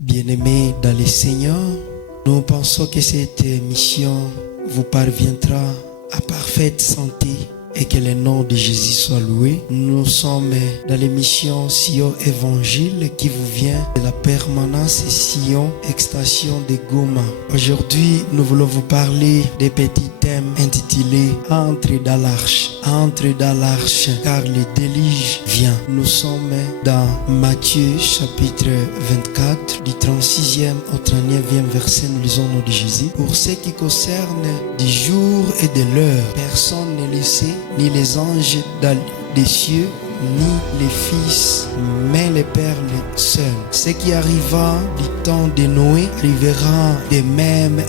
Bien-aimés dans le Seigneur, nous pensons que cette mission vous parviendra à parfaite santé et que le nom de Jésus soit loué. Nous sommes dans l'émission Sion Évangile qui vous vient de la permanence Sion Extension de Goma. Aujourd'hui, nous voulons vous parler des petits thèmes intitulés Entre dans l'arche. Entre dans l'arche, car le déluge vient. Nous sommes dans Matthieu chapitre 24, du 36e au 39e verset. Nous lisons le nom de Jésus. Pour ce qui concerne du jour et de l'heure, personne n'est laissé, ni les anges dans les cieux, ni les fils, mais les perles seuls. Ce qui arriva du temps de Noé arrivera de même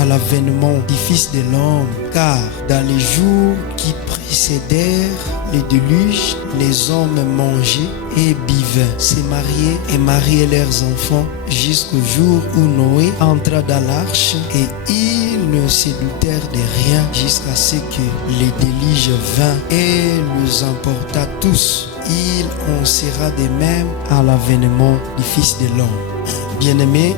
à l'avènement du Fils de l'homme. Car dans les jours qui précédèrent le déluge, les hommes mangeaient et buvaient, se mariaient et mariaient leurs enfants jusqu'au jour où Noé entra dans l'arche, et ils ne se doutèrent de rien jusqu'à ce que le déluge vint et les emporta tous. Il en sera de même à l'avènement du Fils de l'homme. Bien-aimés,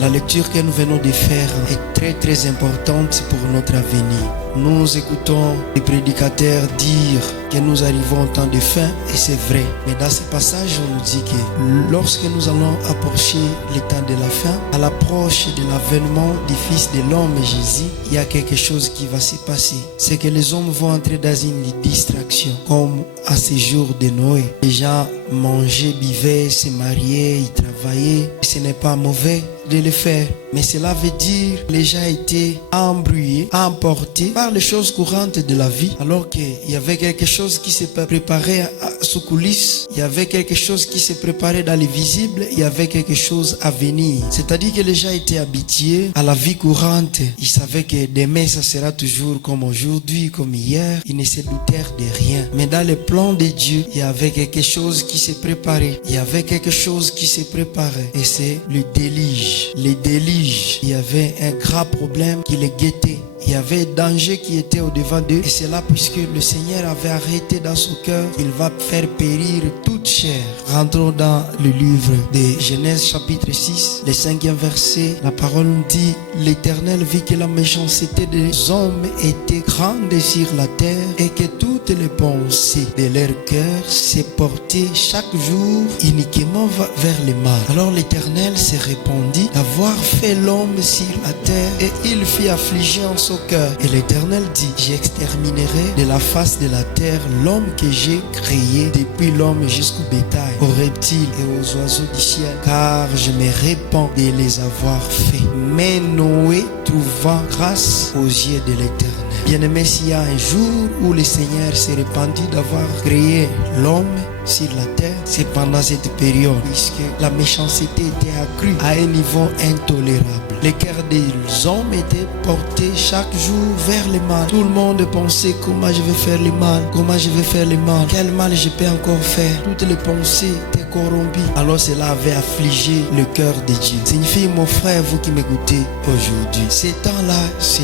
la lecture que nous venons de faire est très importante pour notre avenir. Nous écoutons les prédicateurs dire que nous arrivons au temps de fin, et c'est vrai. Mais dans ce passage, on nous dit que lorsque nous allons approcher le temps de la fin, à l'approche de l'avènement du Fils de l'homme Jésus, il y a quelque chose qui va se passer. C'est que les hommes vont entrer dans une distraction, comme à ces jours de Noé. Les gens mangeaient, buvaient, se mariaient, ils travaillaient. Ce n'est pas mauvais de le faire, mais cela veut dire que les gens étaient embrouillés, emportés par les choses courantes de la vie, alors qu'il y avait quelque chose qui se préparait sous coulisses, il y avait quelque chose qui se préparait dans les visibles, il y avait quelque chose à venir. C'est-à-dire que les gens étaient habitués à la vie courante, ils savaient que demain ça sera toujours comme aujourd'hui, comme hier, ils ne se doutèrent de rien. Mais dans le plan de Dieu, il y avait quelque chose qui se préparait, il y avait quelque chose qui se préparait, et c'est le déluge. Les déluges, il y avait un grand problème qui les guettait. Il y avait un danger qui était au-devant d'eux. Et c'est là puisque le Seigneur avait arrêté dans son cœur, il va faire périr toute chair. Rentrons dans le livre de Genèse chapitre 6, le 5e verset. La parole nous dit: l'Éternel vit que la méchanceté des hommes était grande sur la terre, et que toutes les pensées de leur cœur se portaient chaque jour uniquement vers le mal. Alors l'Éternel se répandit d'avoir fait l'homme sur la terre, et il fit affliger en son cœur. Et l'Éternel dit: j'exterminerai de la face de la terre l'homme que j'ai créé, depuis l'homme jusqu'au bétail, aux reptiles et aux oiseaux du ciel, car je me répands de les avoir faits. Mais Noé trouva grâce aux yeux de l'Éternel. Bien-aimé, s'il y a un jour où le Seigneur s'est répandu d'avoir créé l'homme sur la terre, c'est pendant cette période, puisque la méchanceté était accrue à un niveau intolérable. Les cœurs des hommes étaient portés chaque jour vers le mal. Tout le monde pensait: comment je vais faire le mal, comment je vais faire le mal, quel mal je peux encore faire. Toutes les pensées étaient corrompues. Alors cela avait affligé le cœur de Dieu. Signifie, mon frère, vous qui m'écoutez aujourd'hui, ces temps-là, c'est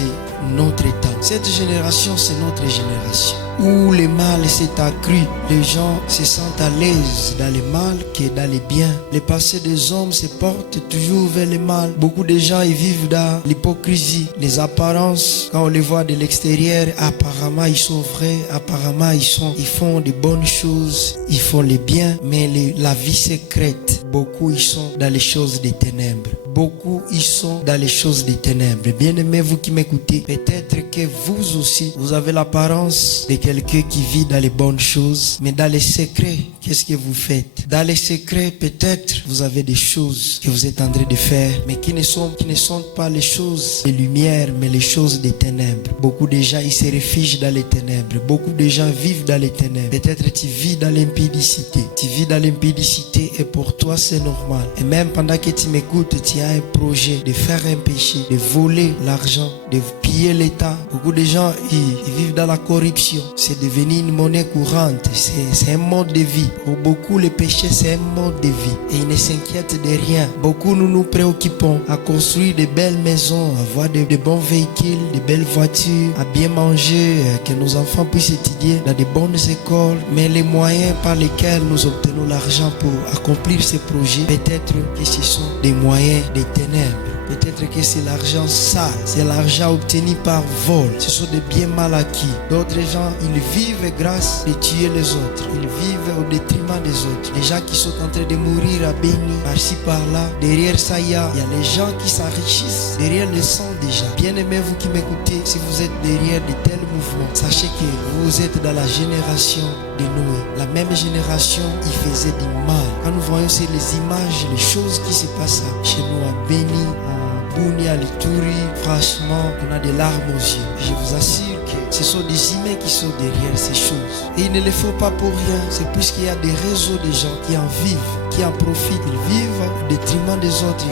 notre temps. Cette génération, c'est notre génération où le mal s'est accru. Les gens se sentent à l'aise dans le mal que dans le bien. Le passé des hommes se porte toujours vers le mal. Beaucoup de gens ils vivent dans l'hypocrisie, les apparences. Quand on les voit de l'extérieur, apparemment ils sont vrais, apparemment ils font de bonnes choses, ils font le bien, mais la vie secrète, beaucoup ils sont dans les choses des ténèbres. Beaucoup ils sont dans les choses des ténèbres. Bien aimé, vous qui m'écoutez, peut-être que vous aussi, vous avez l'apparence de quelqu'un qui vit dans les bonnes choses, mais dans les secrets qu'est-ce que vous faites? Dans les secrets, peut-être, vous avez des choses que vous êtes en train de faire, mais qui ne sont pas les choses de lumière, mais les choses des ténèbres. Beaucoup de gens, ils se réfugient dans les ténèbres. Beaucoup de gens vivent dans les ténèbres. Peut-être tu vis dans l'impudicité. Tu vis dans l'impudicité et pour toi, c'est normal. Et même pendant que tu m'écoutes, tu as un projet de faire un péché, de voler l'argent, de piller l'État. Beaucoup de gens, ils vivent dans la corruption. C'est devenu une monnaie courante. C'est un mode de vie. Pour beaucoup, le péché, c'est un mode de vie. Et ils ne s'inquiètent de rien. Beaucoup, nous nous préoccupons à construire de belles maisons, à avoir de bons véhicules, de belles voitures, à bien manger, que nos enfants puissent étudier dans de bonnes écoles. Mais les moyens par lesquels nous obtenons l'argent pour accomplir ces projets, peut-être que ce sont des moyens des ténèbres. Peut-être que c'est l'argent sale, c'est l'argent obtenu par vol. Ce sont des biens mal acquis. D'autres gens, ils vivent grâce de tuer les autres. Ils vivent au détriment des autres. Les gens qui sont en train de mourir à Béni, par-ci par-là. Derrière ça, il y a les gens qui s'enrichissent. Derrière le sang déjà. Bien aimé, vous qui m'écoutez, si vous êtes derrière de tels mouvements, sachez que vous êtes dans la génération de Noé. La même génération, il faisait du mal. Quand nous voyons sur les images, les choses qui se passent chez nous à Béni, Bouni, à Lituri, franchement, on a des larmes aux yeux. Je vous assure que ce sont des humains qui sont derrière ces choses. Et il ne les faut pas pour rien. C'est puisqu'il y a des réseaux de gens qui en vivent, qui en profitent. Ils vivent au détriment des autres.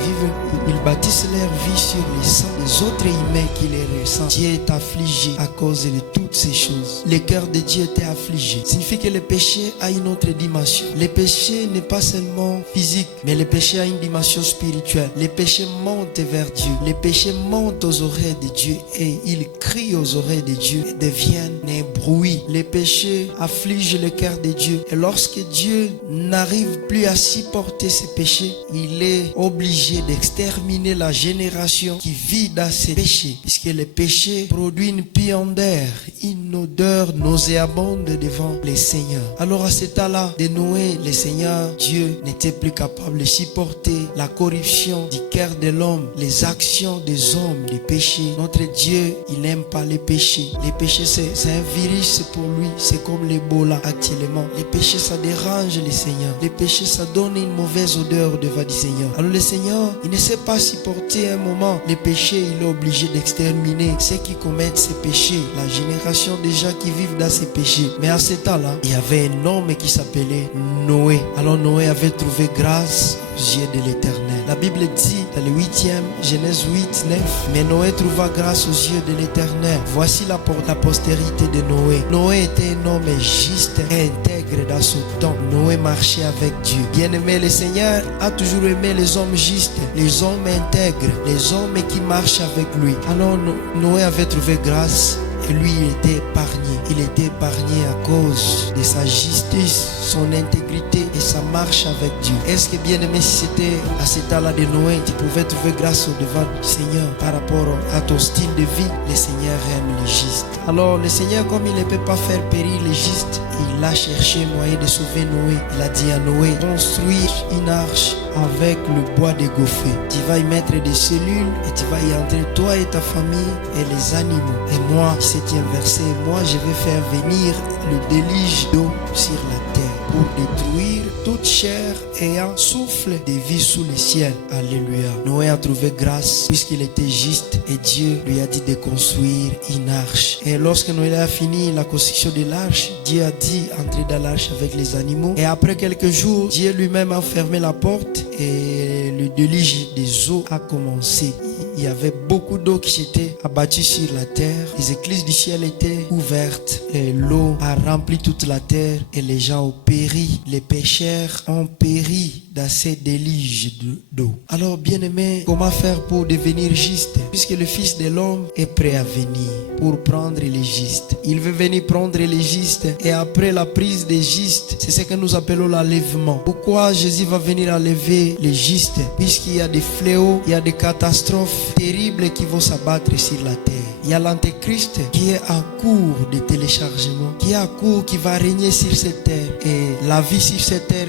Ils bâtissent leur vie sur les sangs des autres humains qui les ressentent. Dieu est affligé à cause de toutes ces choses. Le cœur de Dieu était affligé. Ça signifie que le péché a une autre dimension. Le péché n'est pas seulement physique, mais le péché a une dimension spirituelle. Le péché monte vers Dieu. Le péché monte aux oreilles de Dieu et il crie aux oreilles de Dieu et deviennent un bruit. Le péché afflige le cœur de Dieu. Et lorsque Dieu n'arrive plus à supporter ses péchés, il est obligé d'exterminer la génération qui vit dans ses péchés. Puisque le péché produit une puanteur, une odeur nauséabonde devant les seigneurs. Alors à cet temps-là de Noé, le Seigneur Dieu n'était plus capable de supporter la corruption du cœur de l'homme, les actions des hommes, les péchés. Notre Dieu, il n'aime pas les péchés. Les péchés, c'est un virus pour lui. C'est comme l'Ebola actuellement. Les péchés, ça dérange les seigneurs. Les péchés, ça donne une mauvaise odeur devant du Seigneur. Alors le Seigneur, il ne sait pas supporter un moment les péchés. Il est obligé d'exterminer ceux qui commettent ces péchés. La génération des gens qui vivent dans ces péchés. Mais à ce temps-là, il y avait un homme qui s'appelait Noé. Alors Noé avait trouvé grâce aux yeux de l'Éternel. La Bible dit dans le 8e, Genèse 8, 9, mais Noé trouva grâce aux yeux de l'Éternel. Voici la postérité de Noé. Noé était un homme juste et intègre dans son temps. Noé marchait avec Dieu. Bien-aimé, le Seigneur a toujours aimé les hommes justes, les hommes intègres, les hommes qui marchent avec lui. Alors Noé avait trouvé grâce. Et lui, il était épargné. Il était épargné à cause de sa justice, son intégrité et sa marche avec Dieu. Est-ce que bien aimé, si c'était à cet temps-là de Noé, tu pouvais trouver grâce au devant du Seigneur par rapport à ton style de vie? Le Seigneur aime les justes. Alors le Seigneur, comme il ne peut pas faire périr les justes, il a cherché moyen de sauver Noé. Il a dit à Noé, construire une arche avec le bois de gopher. Tu vas y mettre des cellules et tu vas y entrer toi et ta famille et les animaux. Et moi, 7e verset, moi je vais faire venir le déluge d'eau sur la terre pour détruire toute chair ayant souffle de vie sous le ciel. Alléluia. Noé a trouvé grâce puisqu'il était juste et Dieu lui a dit de construire une arche. Et lorsque Noé a fini la construction de l'arche, Dieu a dit entrer dans l'arche avec les animaux. Et après quelques jours, Dieu lui-même a fermé la porte et le déluge des eaux a commencé. Il y avait beaucoup d'eau qui s'était abattue sur la terre. Les écluses du ciel étaient ouvertes et l'eau a rempli toute la terre et les gens ont péri. Les pécheurs ont péri dans ces déluges d'eau. Alors bien aimé, comment faire pour devenir juste? Puisque le Fils de l'homme est prêt à venir pour prendre les justes. Il veut venir prendre les justes et après la prise des justes, c'est ce que nous appelons l'enlèvement. Pourquoi Jésus va venir enlever les justes? Puisqu'il y a des fléaux, il y a des catastrophes terribles qui vont s'abattre sur la terre. Il y a l'Antéchrist qui est en cours de téléchargement, qui est en cours, qui va régner sur cette terre. Et la vie sur cette terre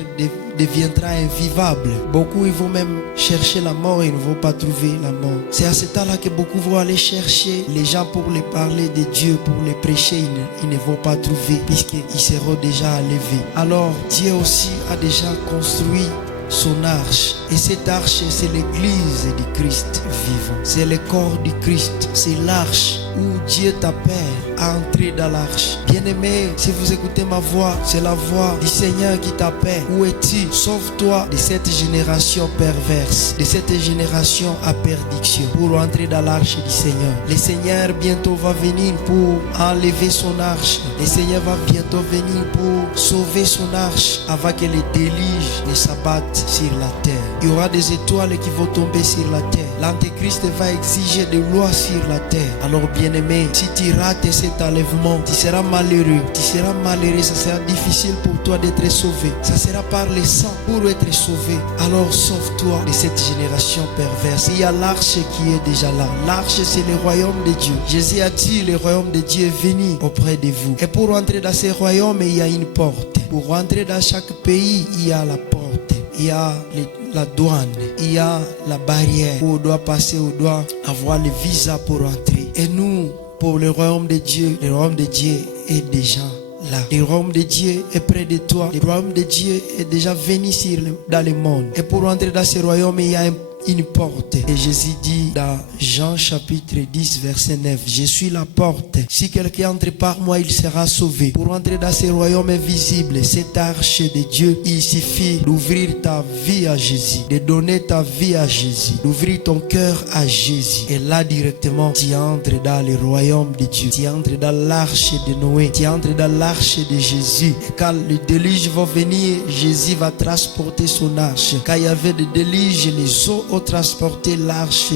deviendra invivable. Beaucoup ils vont même chercher la mort et ne vont pas trouver la mort. C'est à ce temps-là que beaucoup vont aller chercher les gens pour les parler de Dieu, pour les prêcher. Ils ne vont pas trouver puisqu'ils seront déjà enlevés. Alors Dieu aussi a déjà construit son arche. Et cette arche, c'est l'église du Christ vivant. C'est le corps du Christ. C'est l'arche où Dieu t'appelle à entrer dans l'arche. Bien-aimé, si vous écoutez ma voix, c'est la voix du Seigneur qui t'appelle. Où es-tu? Sauve-toi de cette génération perverse, de cette génération à perdition, pour entrer dans l'arche du Seigneur. Le Seigneur bientôt va venir pour enlever son arche. Le Seigneur va bientôt venir pour sauver son arche avant que les déluges ne s'abattent sur la terre. Il y aura des étoiles qui vont tomber sur la terre. L'Antéchrist va exiger des lois sur la terre. Alors bien-aimé, si tu rates cet enlèvement, tu seras malheureux. Tu seras malheureux, ça sera difficile pour toi d'être sauvé. Ça sera par le sang pour être sauvé. Alors sauve-toi de cette génération perverse. Il y a l'arche qui est déjà là. L'arche, c'est le royaume de Dieu. Jésus a dit, le royaume de Dieu est venu auprès de vous. Et pour entrer dans ce royaume, il y a une porte. Pour entrer dans chaque pays, il y a la porte. Il y a la douane, il y a la barrière où on doit passer, on doit avoir le visa pour entrer. Et nous, pour le royaume de Dieu est déjà là. Le royaume de Dieu est près de toi. Le royaume de Dieu est déjà venu dans le monde. Et pour entrer dans ce royaume, il y a une porte. Et Jésus dit dans Jean chapitre 10 verset 9, je suis la porte. Si quelqu'un entre par moi, il sera sauvé. Pour entrer dans ce royaume invisible, cette arche de Dieu, il suffit d'ouvrir ta vie à Jésus, de donner ta vie à Jésus, d'ouvrir ton cœur à Jésus. Et là directement, tu entres dans le royaume de Dieu. Tu entres dans l'arche de Noé. Tu entres dans l'arche de Jésus. Et quand le déluge va venir, Jésus va transporter son arche. Quand il y avait des déluges, les eaux ont transporté l'arche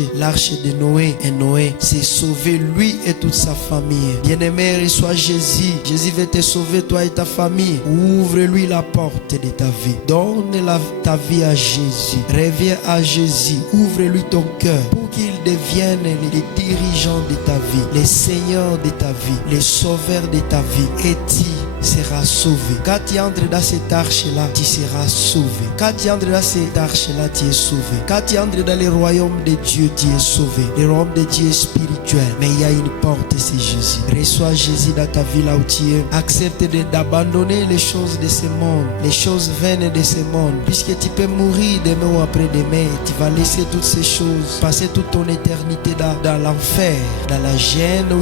de Noé. Et Noé s'est sauvé, lui et toute sa famille. Bien-aimé, reçois Jésus. Jésus veut te sauver, toi et ta famille. Ouvre-lui la porte de ta vie. Donne ta vie à Jésus. Reviens à Jésus. Ouvre-lui ton cœur pour qu'il devienne le dirigeant de ta vie, le Seigneur de ta vie, le sauveur de ta vie. Et tu seras sauvé. Quand tu entres dans cette arche-là, tu seras sauvé. Quand tu entres dans cette arche-là, tu es sauvé. Quand tu entres dans le royaume de Dieu, tu es sauvé. Le royaume de Dieu est spirituel, mais il y a une porte, c'est Jésus. Reçois Jésus dans ta vie là où tu es. Accepte d'abandonner les choses de ce monde, les choses vaines de ce monde, puisque tu peux mourir demain ou après-demain. Tu vas laisser toutes ces choses, passer toute ton éternité dans l'enfer, dans la gêne là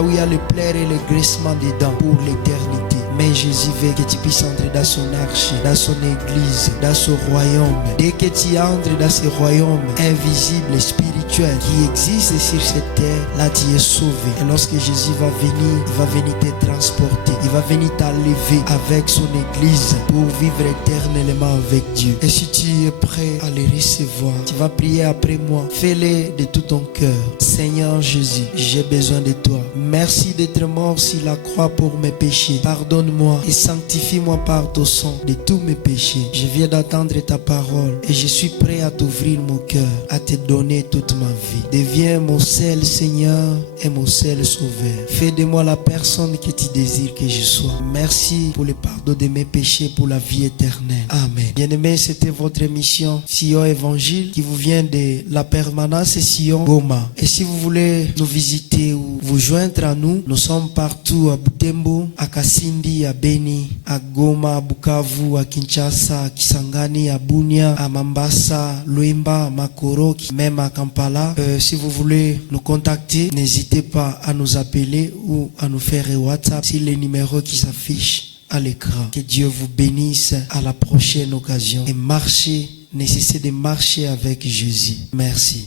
où il y a le pleurs et le graissement des dents pour l'éternité. Mais Jésus veut que tu puisses entrer dans son arche, dans son église, dans son royaume. Dès que tu entres dans ce royaume invisible, spirituel, qui existe sur cette terre, là tu es sauvé. Et lorsque Jésus va venir, il va venir te transporter. Il va venir t'enlever avec son église pour vivre éternellement avec Dieu. Et si tu es prêt à le recevoir, tu vas prier après moi. Fais-le de tout ton cœur. Seigneur Jésus, j'ai besoin de toi. Merci d'être mort sur la croix pour mes péchés. Pardonne-moi et sanctifie-moi par ton sang de tous mes péchés. Je viens d'entendre ta parole et je suis prêt à t'ouvrir mon cœur, à te donner toute ma vie. Deviens mon seul Seigneur et mon seul Sauveur. Fais de moi la personne que tu désires que je sois. Merci pour le pardon de mes péchés, pour la vie éternelle. Amen. Bien-aimés, c'était votre émission Sion Évangile qui vous vient de la permanence Sion Goma. Et si vous voulez nous visiter ou vous joindre à nous, nous sommes partout à Butembo, à Kasindi, à Beni, à Goma, à Bukavu, à Kinshasa, à Kisangani, à Bunia, à Mambasa, Luimba, à Makoro, même à Kampala. Si vous voulez nous contacter, n'hésitez pas à nous appeler ou à nous faire un WhatsApp sur les numéros qui s'affichent à l'écran. Que Dieu vous bénisse. À la prochaine occasion. Et marchez, ne cessez de marcher avec Jésus. Merci.